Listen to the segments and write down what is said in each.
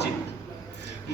উচিত,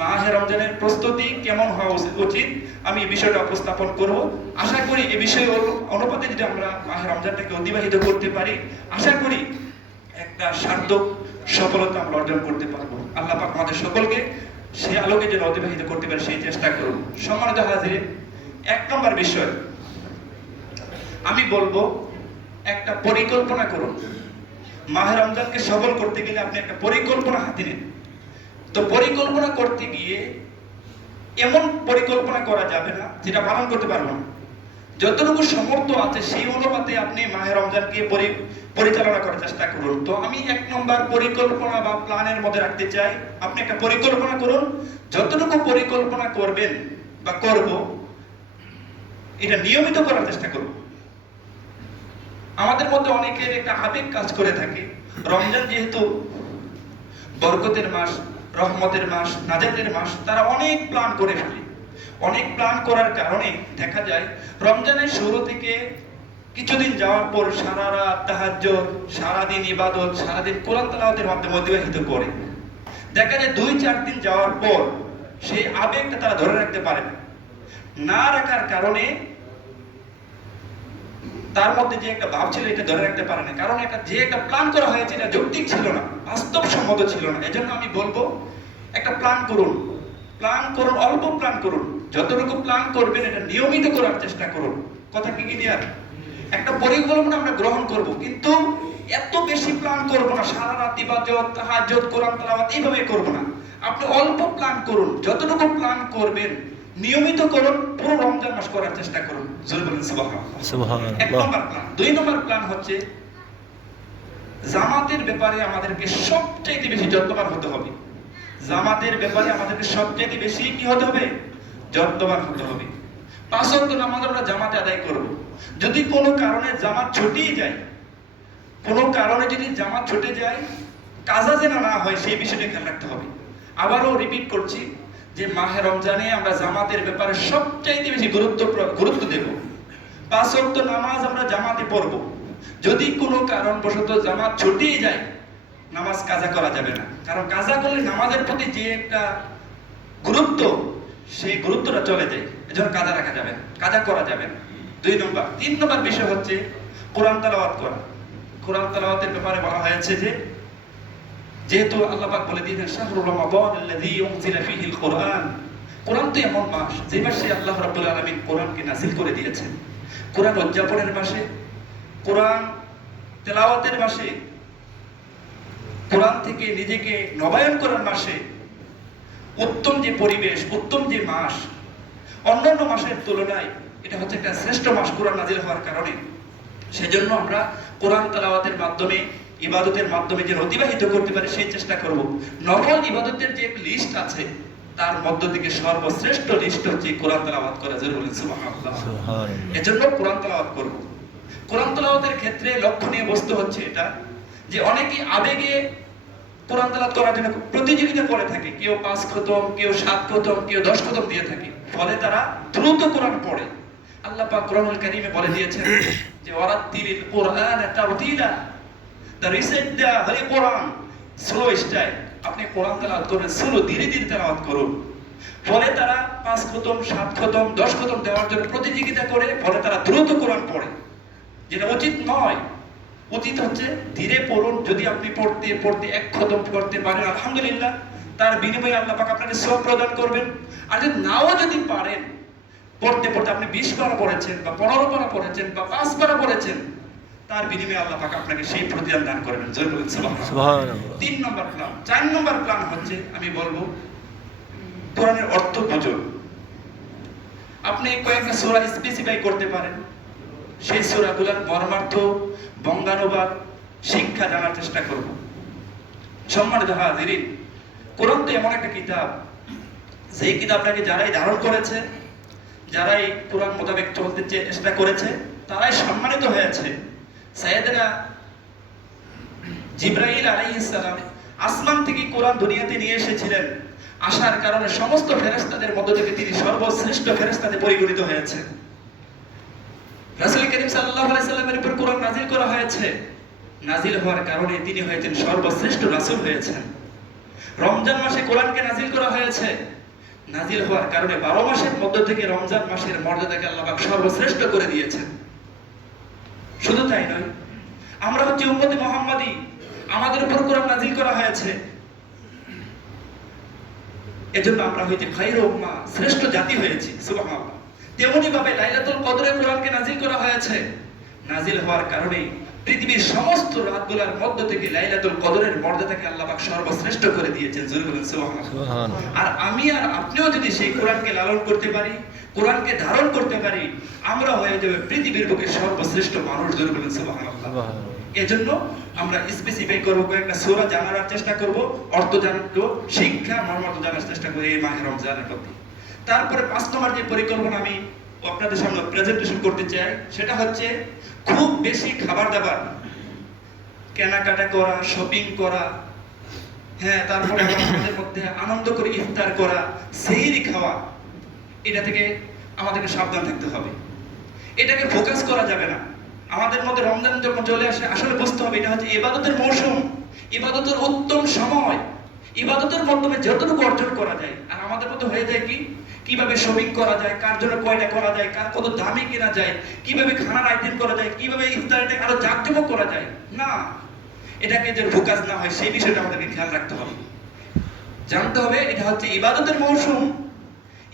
মাহে রমজানের প্রস্তুতি কেমন হওয়া উচিত, আমি এই বিষয়টা উপস্থাপন করব। আশা করি এই বিষয় অনুপাতে যদি আমরা মাহে রমজানটাকে অতিবাহিত করতে পারি, আশা করি একটা সার্থক সফলতা আমরা অর্জন করতে পারবো। আল্লাহ পাক আমাদের সকলকে সে আলোকে যেন অতিবাহিত করতে পারে সেই চেষ্টা করব। সম্মানিত হাজির, 1 নম্বর বিষয় আমি বলবো, একটা পরিকল্পনা করুন। মাহে রমজানকে সফল করতে গেলে আপনি একটা পরিকল্পনা হাতে নিন। তো পরিকল্পনা করতে গিয়ে এমন পরিকল্পনা করা যাবে না যেটা পালন করতে পারবো না। যতটুকু সামর্থ্য আছে সেই অনুপাতে আপনি মাহে রমজানকে পরিচালনা করার চেষ্টা করুন। তো আমি 1 নম্বর পরিকল্পনা বা প্ল্যানের মধ্যে রাখতে চাই, আপনি একটা পরিকল্পনা করুন। যতটুকু পরিকল্পনা করবেন বা করব, এটা নিয়মিত করার চেষ্টা করুন। আমাদের মধ্যে অনেকের একটা আবেগ কাজ করে থাকে। রমজান যেহেতু বরকতের মাস, রহমতের মাস, নাজাতের মাস, তারা অনেক প্ল্যান করে ফেলে। অনেক প্ল্যান করার কারণে দেখা যায় রমজানের শুরু থেকে কিছুদিন যাওয়ার পর সারা রাত তাহাজ্জুদ, সারাদিন ইবাদত, সারাদিন কোরআন তেলাওয়াতের মাধ্যমে অতিবাহিত করে। দেখা যায় 2-4 দিন যাওয়ার পর সেই আবেগটা তারা ধরে রাখতে পারে না রাখার কারণে তার মধ্যে যে একটা ভাব ছিল এটা ধরে রাখতে পারে না, কারণ যে একটা প্ল্যান করা হয়েছে এটা যৌক্তিক ছিল না, বাস্তবসম্মত ছিল না। এজন্য আমি বলবো একটা প্ল্যান করুন, অল্প প্ল্যান করুন। যতটুকু প্ল্যান করবেন এটা নিয়মিত করার চেষ্টা করুন। কথা কি ক্লিয়ার? একটা পরিকল্পনা আমরা গ্রহণ করব, কিন্তু এত বেশি প্ল্যান করব না, সারা রাত ইবাদত, তাহাজ্জুদ, কোরআন তেলাওয়াত এইভাবে করব না। আপনি অল্প প্ল্যান করুন, যতটুকু প্ল্যান করবেন নিয়মিত করুন, পুরো রমজান মাস করার চেষ্টা করুন। জোরে বলেন সুবহানাল্লাহ। 1 নম্বর প্ল্যান। 2 নম্বর প্ল্যান হচ্ছে জামাতের ব্যাপারে আমাদেরকে সবচেয়ে বেশি যত্নবান হতে হবে। জামাতের ব্যাপারে আমাদেরকে সবচেয়ে বেশি কি হতে হবে? যত্নবান হতে হবে। 5 ওয়াক্ত নামাজ আমরা জামাতে আদায় করব। যদি কোনো কারণে জামাত ছুটিয়ে যায়, কোনো কারণে যদি জামাত ছুটে যায়, কাজা যেন না হয় সেই বিষয়টা খেয়াল রাখতে হবে। আবারও রিপিট করছি যে মাহে রমজানে আমরা জামাতের ব্যাপারে সবচাইতে বেশি গুরুত্ব দেব। 5 ওয়াক্ত নামাজ আমরা জামাতে পড়ব। যদি কোনো কারণবশত জামাত ছুটিয়ে যায়, নামাজ কাজা করা যাবে না, কারণ কাজা করলে নামাজের প্রতি যে একটা গুরুত্ব, সেই গুরুত্বটা চলে যায়। এজন্য কাজা রাখা যাবে না, কাজা করা যাবে না। 2 নম্বর। 3 নম্বর বিষয় হচ্ছে কোরআন তেলাওয়াত করা। কোরআন তেলাওয়াতের ব্যাপারে বলা হয়েছে যে যেহেতু আল্লাহ পাক বলে দিয়েছেন শাহরুর রমাদান আল্লাযী উনজিলা ফীহিল কুরআন, কোরআন তো এমন মাস যে মাসে আল্লাহ রাব্বুল আলামিন কোরআনকে নাযিল করে দিয়েছেন। কোরআন উদযাপনের মাসে, কোরআন তেলাওয়াতের মাসে, কোরআন থেকে নিজেকে নবায়ন করার মাসে উত্তম যে পরিবেশ, উত্তম যে মাস, অন্যান্য মাসের তুলনায় এটা হচ্ছে একটা শ্রেষ্ঠ মাস কোরআন নাযিল হওয়ার কারণে। সেজন্য আমরা কোরআন তেলাওয়াতের মাধ্যমে, ইবাদতের মাধ্যমে যে অতিবাহিত করতে পারি সেই চেষ্টা করব। নফল ইবাদতের যে লিস্ট আছে তার মধ্য থেকে সর্বশ্রেষ্ঠ লিস্ট হচ্ছে কোরআন তেলাওয়াত করা। জোরে বলেন সুবহানাল্লাহ। এজন্য কোরআন তেলাওয়াত করব। কোরআন তেলাওয়াতের ক্ষেত্রে লক্ষণীয় বস্তু হচ্ছে এটা যে অনেকেই আবেগে কোরআন তেলাওয়াত করার জন্য প্রতিযোগিতা করে থাকে। কেউ 5 খতম, কেউ 7 খতম, কেউ 10 খতম দিয়ে থাকে, ফলে তারা দ্রুত কোরআন পড়ে। আল্লাহ পাক কোরআনুল কারীমে বলে দিয়েছেন যে ওয়ারাত্তিলিল কুরআনা তারতিলা, recite the holy Quran slow style. আপনি কোরআন তেলাওয়াত করবেন স্লো, ধীরে ধীরে তেলাওয়াত করুন। ফলে তারা 5 খতম, 7 খতম, 10 খতম দেওয়ার জন্য প্রতিযোগিতা করে, ফলে তারা দ্রুত কোরআন পড়ে, যেটা উচিত নয়। উচিত হচ্ছে ধীরে পড়ুন। যদি আপনি পড়তে পড়তে 1 খতম করতে পারেন আলহামদুলিল্লাহ, তার বিনিময়ে আল্লাহ পাক আপনাকে সওয়াব প্রদান করবেন। আর যদি নাও যদি পারেন, পড়তে পড়তে আপনি 20 পারা পড়েছেন বা 15 পারা পড়েছেন বা 5 পারা পড়েছেন, তার বিনিময়ে আল্লাহ পাক আপনাকে সেই প্রতিদান দান করবেন। জোরে বলেন সুবহানাল্লাহ। 3 নম্বর প্ল্যান। 4 নম্বর প্ল্যান হচ্ছে আমি বলবো কোরআনের অর্থ বুঝুন। আপনি কয়েকটা সূরা স্পেসিফাই করতে পারেন, সেই সূরাগুলোর মর্মার্থ, বঙ্গানুবাদ, শিক্ষা জানার চেষ্টা করব। সম্মানিত হাজিরিন, কোরআন তো এমন একটা কিতাব, যে কিতাবটাকে যারাই ধারণ করেছে, যারাই কোরআন মোতাবেক চলতে চেষ্টা করেছে, তারাই সম্মানিত হয়েছে। সাইয়েদনা জিবরাইল আলাইহিস সালাম আসমান থেকে কোরআন দুনিয়াতে নিয়ে এসেছিলেন। আসার কারণে সমস্ত ফেরেশতাদের মধ্য থেকে তিনি সর্বশ্রেষ্ঠ ফেরেশতাতে পরিগণিত হয়েছে। রাসূল করিম সাল্লাল্লাহু আলাইহি সাল্লামের উপর কোরআন নাযিল করা হয়েছে। নাযিল হওয়ার কারণে তিনি হয়েছেন সর্বশ্রেষ্ঠ রাসূল হয়েছেন। রমজান মাসে কোরআনকে নাজিল করা হয়েছে। নাজিল হওয়ার কারণে 12 মাসের মধ্য থেকে রমজান মাসের মর্যাদাকে আল্লাহ পাক সর্বশ্রেষ্ঠ করে দিয়েছেন। শুধু তাই নয়, আমরা হচ্ছে উম্মতে মুহাম্মাদি, আমাদের উপর কোরআন নাজিল করা হয়েছে। এজন্য আমরা হইতে খায়রু উম্মাহ, শ্রেষ্ঠ জাতি হয়েছি। সুবহানাল্লাহ। তেমনি ভাবে লাইলাতুল কদরে কোরআনকে নাজিল করা হয়েছে। নাজিল হওয়ার কারণে পৃথিবীর সমস্ত রাতগুলোর মধ্য থেকে লাইলাতুল কদরের মর্যাদাকে আল্লাহ পাক সর্বশ্রেষ্ঠ করে দিয়েছেন। জোরে বলেন সুবহানাল্লাহ। আর আমি আর আপনিও যদি সেই কোরআনকে লালন করতে পারি, কোরআনকে ধারণ করতে পারি, আমরা হয়ে যাবে পৃথিবীর বুকে সর্বশ্রেষ্ঠ মানুষ। জোরে বলেন সুবহানাল্লাহ। এজন্য আমরা স্পেসিফাই করব, কয়েকটা সূরা জানার চেষ্টা করব, অর্থ জানব, শিক্ষা মর্মার্থ জানার চেষ্টা করি এই মাহে রমজানের প্রতি। তারপরে 5 নম্বর যে পরিকল্পনা আমি আপনাদের সামনে প্রেজেন্টেশন করতে চাই, সেটা হচ্ছে খুব বেশি খাবার দাবার কেনাকাটা করা, শপিং করা, হ্যাঁ, তারপরে আমাদের মধ্যে আনন্দ করে ইফতার করা, সেহরি খাওয়া, এটা থেকে আমাদেরকে সাবধান থাকতে হবে। এটাকে ফোকাস করা যাবে না। আমাদের মধ্যে রমজান যখন চলে আসে, আসলে বুঝতে হবে এটা হচ্ছে ইবাদতের মৌসুম, ইবাদতের উত্তম সময়। ইবাদতের মাধ্যমে যতটুকু অর্জন করা যায়, আর আমাদের মধ্যে হয়ে যায় কি, কিভাবে শপিং করা যায়, কার জন্য কয়টা করা যায়, কার কত দামে কেনা যায়, কিভাবে খানার আইটেম করা যায়, কিভাবে ইফতারটা আরো জাঁকজমক করা যায়। না, এটাকে যে ফোকাস না হয় সেই বিষয়টা আমাদেরকে খেয়াল রাখতে হবে। জানতে হবে এটা হচ্ছে ইবাদতের মৌসুম।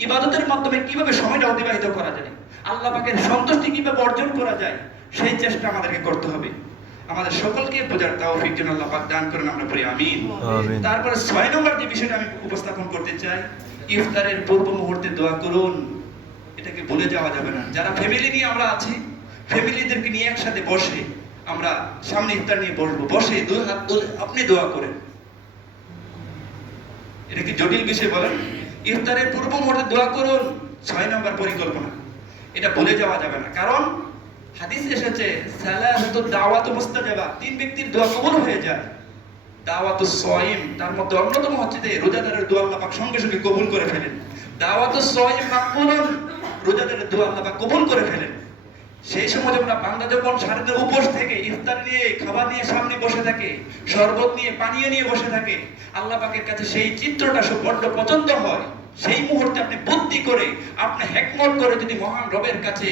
ইবাদতের মাধ্যমে কিভাবে সময়টা অতিবাহিত করা যায়, আল্লাহ পাকের সন্তুষ্টি কিভাবে অর্জন করা যায়, সেই চেষ্টা আমাদেরকে করতে হবে। আমাদের সকলকে বোঝার তৌফিক যেন আল্লাহ পাক দান করেন, আমরা পড়ি আমিন। তারপরে 6 নম্বর যে বিষয়টা আমি উপস্থাপন করতে চাই, ইফতারের পূর্ব মুহূর্তে দোয়া করুন। এটাকে ভুলে যাওয়া যাবে না। যারা ফ্যামিলি নিয়ে আমরা আছি, ফ্যামিলিদেরকে নিয়ে একসাথে বসে আমরা সামনে ইফতার নিয়ে বসবো, বসে 2 হাত তুলে আপনি দোয়া করেন। এটা কি জটিল বিষয় বলেন? ইফতারের পূর্ব মুহূর্তে দোয়া করুন, 6 নম্বর পরিকল্পনা। এটা ভুলে যাওয়া যাবে না, কারণ হাদিস এসেছে সালাতুদ দাওয়াতু মুস্তাজাবা, 3 ব্যক্তির দোয়া কবুল হয়ে যায়। দাওয়াতুস সাইম, তার মধ্যে অন্যতম হচ্ছে যে রোজাদারের দোয়া আল্লাহ পাক সঙ্গে সঙ্গে কবুল করে ফেলেন। দাওয়াতুস সাইম মাকবুলুন, রোজাদারের দোয়া আল্লাহ পাক কবুল করে ফেলেন। সেই সময় আমরা বান্দা যখন সারাদিন উপোস থেকে ইফতার নিয়ে, খাবার নিয়ে সামনে বসে থাকে, শরবত নিয়ে, পানীয় নিয়ে বসে থাকে, আল্লাহ পাকের কাছে সেই চিত্রটা বড্ড পছন্দ হয়। সেই মুহূর্তে আপনি বুদ্ধি করে, আপনি হিকমত করে যদি মহান রবের কাছে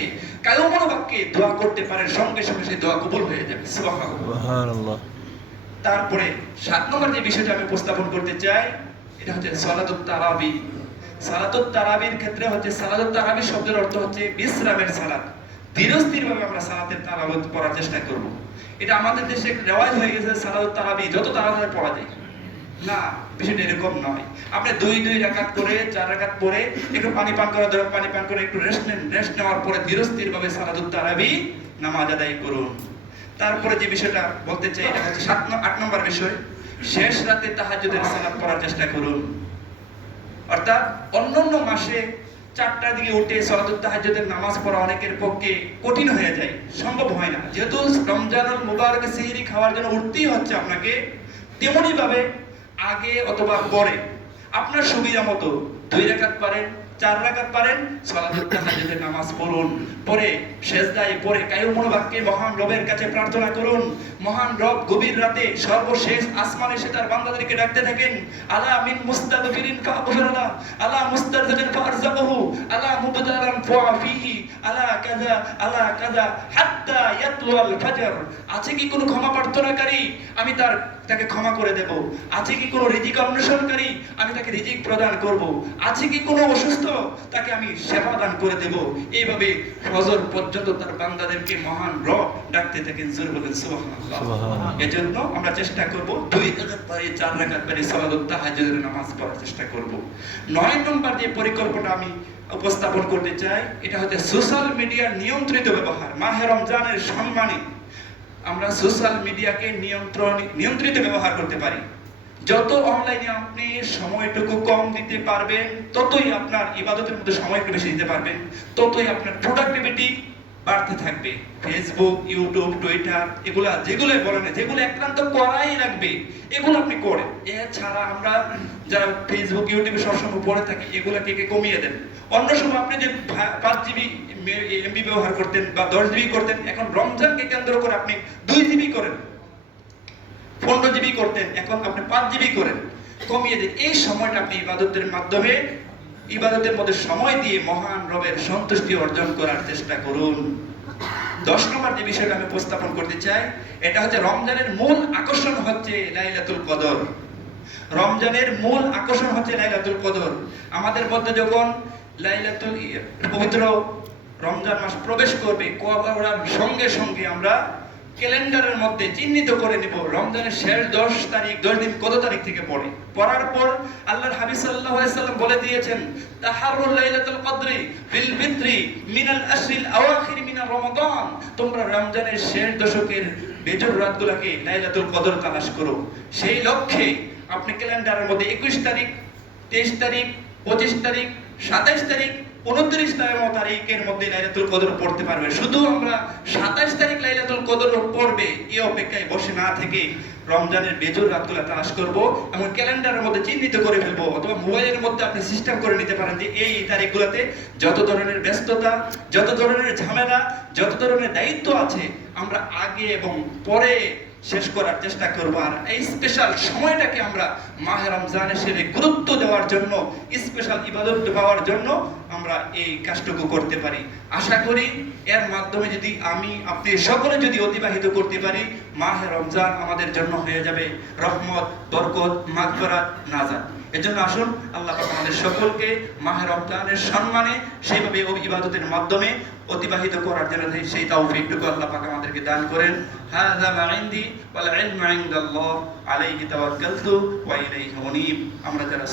কায়মন বাক্যে দোয়া করতে পারেন, সঙ্গে সঙ্গে সেই দোয়া কবুল হয়ে যাবে। সুবহানাল্লাহ। তারপরে 7 নম্বর যে বিষয়টা আমি উপস্থাপন করতে চাই, এটা হচ্ছে সালাতুত তারাবি। সালাতুত তারাবির ক্ষেত্রে হচ্ছে, সালাতুত তারাবি শব্দের অর্থ হচ্ছে বিশ্রামের সালাত। ধীরস্থিরভাবে আমরা সালাতের তারাবি পড়ার চেষ্টা করব। এটা আমাদের দেশে রেওয়াজ হয়ে গেছে, সালাতুত তারাবি যত তাড়াতাড়ি পড়া যায়। না, বিষয়টা এরকম নয়। আপনি 2 রাকাত করে, 4 রাকাত পরে একটু পানি পান করা দরকার, পানি পান করে একটু রেস্ট নেন, রেস্ট নেওয়ার পরে ধীরস্থিরভাবে সালাতুত তারাবি নামাজ আদায় করুন। তারপরে যে বিষয়টা বলতে চাই, এটা হচ্ছে 8 নম্বর বিষয়, শেষ রাতে তাহাজ্জুদের সালাত পড়ার চেষ্টা করুন। অর্থাৎ অন্যান্য মাসে 4টার দিকে উঠে সালাতুত তাহাজ্জুদের নামাজ পড়া অনেকের পক্ষে কঠিন হয়ে যায়, সম্ভব হয় না। যেহেতু রমজানুল মুবারকে সেহরি খাওয়ার জন্য উঠতেই হচ্ছে আপনাকে, তেমনি ভাবে আগে অথবা পরে আপনার সুবিধা মতো 2 রাকাত পারেন, 4 রাকাত পারেন, সালাতুত তাহাজ্জুদের নামাজ পড়ুন। পরে সেজদায় পড়ে কায়মন বাক্যে মহান রবের কাছে প্রার্থনা করুন। মহান রব গভীর রাতে সর্বশেষ আসমানে সে তার বান্দাদেরকে ডাকতে থাকেন, আলা মিন মুস্তাগফিরিন ফাগফিরলা, আলা মুস্তারজিকিন ফারযাকহু, আলা মুবতালান ফাফিহি, আলা কাযা হাত্তা ইয়াতলুল ফাজর। আছে কি কোনো ক্ষমা প্রার্থনাকারী, আমি তাকে ক্ষমা করে দেব। আছে কি কোনো রিজিক অন্বেষণকারী, আমি তাকে রিজিক প্রদান করব। আছে কি কোনো অসুস্থ, তাকে আমি সেবা দান করে দেব। এইভাবে ফজর পর্যন্ত তার বান্দাদেরকে মহান রব ডাকতে থাকেন। জোরে বলেন সুবহানাল্লাহ। এজন্য আমরা চেষ্টা করব 2 রাকাত পরে, 4 রাকাত পরে সালাতুত তাহাজ্জুদের নামাজ পড়ার চেষ্টা করব। 9 নম্বর যে পরিকল্পনা আমি উপস্থাপন করতে চাই, এটা হচ্ছে সোশ্যাল মিডিয়ার নিয়ন্ত্রিত ব্যবহার। মাহে রমজানের সম্মানে আমরা সোশ্যাল মিডিয়াকে নিয়ন্ত্রিত ব্যবহার করতে পারি। যত অনলাইনে আপনি সময়টুকু কম দিতে পারবেন, ততই আপনার ইবাদতের মধ্যে সময় একটু বেশি দিতে পারবেন, ততই আপনার প্রোডাক্টিভিটি বাড়তে থাকবে। ফেসবুক, ইউটিউব, টুইটার, এগুলা যেগুলো বলেন, যেগুলো একান্ত করাই লাগবে, এগুলো আপনি করেন। এছাড়া আমরা যারা ফেসবুক, ইউটিউবে সবসময় পড়ে থাকি, এগুলাকে কমিয়ে দেন। অন্য সময় আপনি যে 5 জিবি এমবি ব্যবহার করতেন বা 10 জিবি করতেন, এখন রমজানকে কেন্দ্র করে আপনি 2 জিবি করেন। 15 জিবি করতেন, এখন আপনি 5 জিবি করেন। কমিয়ে দিন। এই সময়টা আপনি ইবাদতের মাধ্যমে, ইবাদতের মধ্যে সময় দিয়ে মহান রবের সন্তুষ্টি অর্জন করার চেষ্টা করুন। 10 নম্বর যে বিষয়টা আমি উপস্থাপন করতে চাই, এটা হচ্ছে রমজানের মূল আকর্ষণ হচ্ছে লাইলাতুল কদর। রমজানের মূল আকর্ষণ হচ্ছে লাইলাতুল কদর। আমাদের মধ্যে যখন লাইলাতুল পবিত্র রমজান মাস প্রবেশ করবে, করার সঙ্গে সঙ্গে আমরা ক্যালেন্ডারের মধ্যে চিহ্নিত করে নেব রমজানের শেষ 10 তারিখ, 10 দিন কত তারিখ থেকে পড়ে। পড়ার পর আল্লাহর হাবিব সাল্লাল্লাহু আলাইহি সাল্লাম বলে দিয়েছেন, তাহাররুল লাইলাতুল কদরি ফিল বিত্রি মিনাল আশরিল আওয়াখির মিনার রমাদান। তোমরা রমজানের শেষ দশকের বেজোড় রাতগুলোকে লাইলাতুল কদর তালাশ করো। সেই লক্ষ্যে আপনি ক্যালেন্ডারের মধ্যে 21 তারিখ, 23 তারিখ, 25 তারিখ, 27 তারিখ, 29 তারিখের মধ্যে লাইলাতুল কদর পড়তে পারবে। শুধু আমরা 27 তারিখ লাইলাতুল কদর পড়বে এই অপেক্ষায় বসে না থেকে রমজানের বেজোড় রাতগুলো তালাশ করব এবং ক্যালেন্ডারের মধ্যে চিহ্নিত করে ফেলবো, অথবা মোবাইলের মধ্যে আপনি সিস্টেম করে নিতে পারেন যে এই তারিখগুলোতে যত ধরনের ব্যস্ততা, যত ধরনের ঝামেলা, যত ধরনের দায়িত্ব আছে আমরা আগে এবং পরে শেষ করার চেষ্টা করব। আর এই স্পেশাল সময়টাকে আমরা মাহে রমজানের শেষে গুরুত্ব দেওয়ার জন্য, স্পেশাল ইবাদত পাওয়ার জন্য আমরা এই কাজটুকু করতে পারি। আশা করি এর মাধ্যমে যদি আমি আপনি সকলে যদি অতিবাহিত করতে পারি, মাহে রমজান আমাদের জন্য হয়ে যাবে রহমত, বরকত, মাগফিরাত, নাজাত। এজন্য আসুন আল্লাহ পাক আমাদের সকলকে মাহে রমজানের সম্মানে সেইভাবে ইবাদতের মাধ্যমে অতিবাহিত করার জন্য সেই তৌফিকটুকু আল্লাহ পাক আমাদেরকে দান করেন। হাযা মা ইনদি ওয়াল ইলমু ইনদাল্লাহ আলাইহি তাওয়াক্কালতু ওয়া ইলাইহি উনীব। আমরা যারা